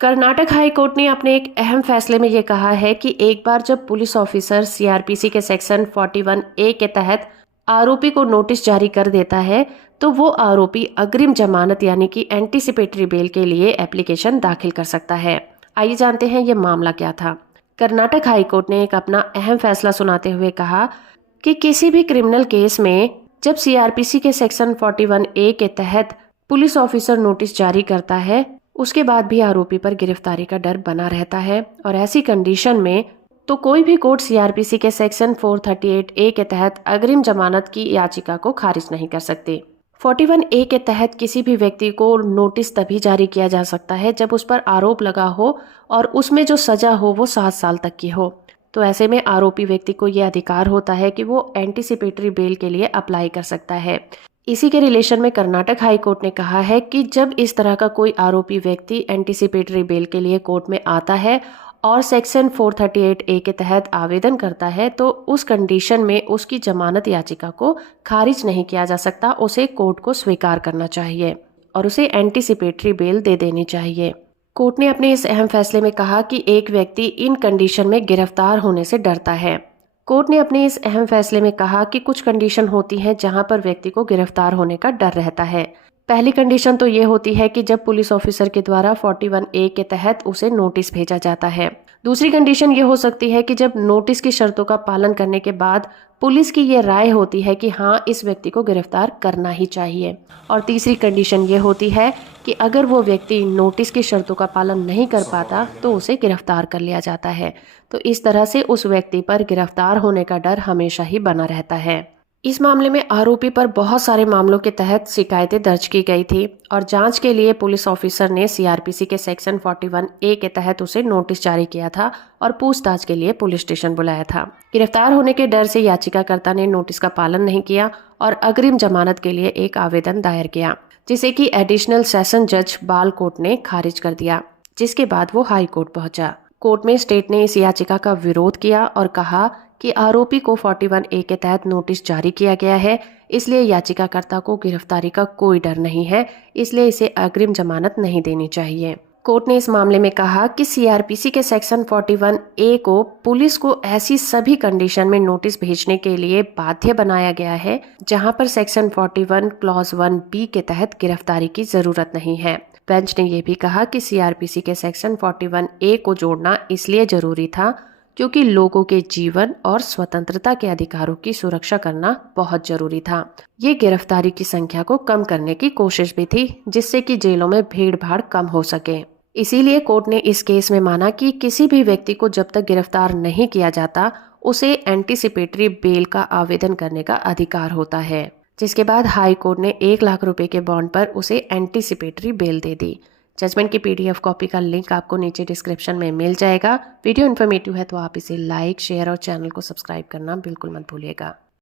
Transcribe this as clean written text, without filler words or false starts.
Karnataka high court ने अपने एक अहम फैसले में ये कहा है कि एक बार जब पुलिस ऑफिसर सीआरपीसी के सेक्शन 41A के तहत आरोपी को नोटिस जारी कर देता है तो वो आरोपी अग्रिम जमानत यानी कि एंटीसिपेटरी बेल के लिए एप्लीकेशन दाखिल कर सकता है। आइए जानते हैं ये मामला क्या था। कर्नाटक हाई कोर्ट ने एक अपना अहम फैसला सुनाते हुए कहा कि किसी भी क्रिमिनल केस में जब सीआरपीसी के सेक्शन 41A के तहत पुलिस ऑफिसर नोटिस जारी करता है उसके बाद भी आरोपी पर गिरफ्तारी का डर बना रहता है और ऐसी कंडीशन में तो कोई भी कोर्ट सीआरपीसी के सेक्शन 438A के तहत अग्रिम जमानत की याचिका को खारिज नहीं कर सकती। 41A के तहत किसी भी व्यक्ति को नोटिस तभी जारी किया जा सकता है जब उस पर आरोप लगा हो और उसमें जो सजा हो वो 7 साल तक की हो। तो ऐसे में आरोपी व्यक्ति को यह अधिकार होता है कि वो एंटीसिपेटरी बेल के लिए अप्लाई कर सकता है। इसी के रिलेशन में कर्नाटक हाई कोर्ट ने कहा है कि जब इस तरह का कोई आरोपी व्यक्ति एंटीसिपेटरी बेल के लिए कोर्ट में आता है और सेक्शन 438A के तहत आवेदन करता है तो उस कंडीशन में उसकी जमानत याचिका को खारिज नहीं किया जा सकता। उसे कोर्ट को स्वीकार करना चाहिए और उसे एंटीसिपेटरी बेल दे देनी चाहिए। कोर्ट ने अपने इस अहम फैसले में कहा कि एक व्यक्ति इन कंडीशन में गिरफ्तार होने से डरता है। कोर्ट ने अपने इस अहम फैसले में कहा कि कुछ कंडीशन होती हैं जहां पर व्यक्ति को गिरफ्तार होने का डर रहता है। पहली कंडीशन तो ये होती है कि जब पुलिस ऑफिसर के द्वारा 41A के तहत उसे नोटिस भेजा जाता है। दूसरी कंडीशन ये हो सकती है कि जब नोटिस की शर्तों का पालन करने के बाद पुलिस की ये राय होती है कि हाँ इस व्यक्ति को गिरफ्तार करना ही चाहिए। और तीसरी कंडीशन ये होती है कि अगर वो व्यक्ति नोटिस की शर्तों का पालन नहीं कर पाता तो उसे गिरफ्तार कर लिया जाता है। तो इस तरह से उस व्यक्ति पर गिरफ्तार होने का डर हमेशा ही बना रहता है। इस मामले में आरोपी पर बहुत सारे मामलों के तहत शिकायतें दर्ज की गई थी और जांच के लिए पुलिस ऑफिसर ने सीआरपीसी के सेक्शन 41A के तहत उसे नोटिस जारी किया था और पूछताछ के लिए पुलिस स्टेशन बुलाया था। गिरफ्तार होने के डर से याचिकाकर्ता ने नोटिस का पालन नहीं किया और अग्रिम जमानत के लिए एक आवेदन दायर किया जिसे कि एडिशनल सेशन जज बाल कोर्ट ने खारिज कर दिया, जिसके बाद वो हाई कोर्ट पहुंचा। कोर्ट में स्टेट ने इस याचिका का विरोध किया और कहा कि आरोपी को 41A के तहत नोटिस जारी किया गया है, इसलिए याचिकाकर्ता को गिरफ्तारी का कोई डर नहीं है, इसलिए इसे अग्रिम जमानत नहीं देनी चाहिए। कोर्ट ने इस मामले में कहा कि सीआरपीसी के सेक्शन 41A को पुलिस को ऐसी सभी कंडीशन में नोटिस भेजने के लिए बाध्य बनाया गया है जहां पर सेक्शन 41 क्लॉज 1B के तहत गिरफ्तारी की जरूरत नहीं है। बेंच ने यह भी कहा कि सीआरपीसी के सेक्शन 41A को जोड़ना इसलिए जरूरी था क्योंकि लोगों के जीवन और स्वतंत्रता के अधिकारों की सुरक्षा करना बहुत जरूरी था। ये गिरफ्तारी की संख्या को कम करने की कोशिश भी थी जिससे कि जेलों में भीड़ भाड़ कम हो सके। इसीलिए कोर्ट ने इस केस में माना कि किसी भी व्यक्ति को जब तक गिरफ्तार नहीं किया जाता उसे एंटीसिपेटरी बेल का आवेदन करने का अधिकार होता है, जिसके बाद हाई कोर्ट ने 1 लाख रुपए के बॉन्ड पर उसे एंटीसिपेटरी बेल दे दी। जजमेंट की PDF कॉपी का लिंक आपको नीचे डिस्क्रिप्शन में मिल जाएगा। वीडियो इन्फॉर्मेटिव है तो आप इसे लाइक, शेयर और चैनल को सब्सक्राइब करना बिल्कुल मत भूलिएगा।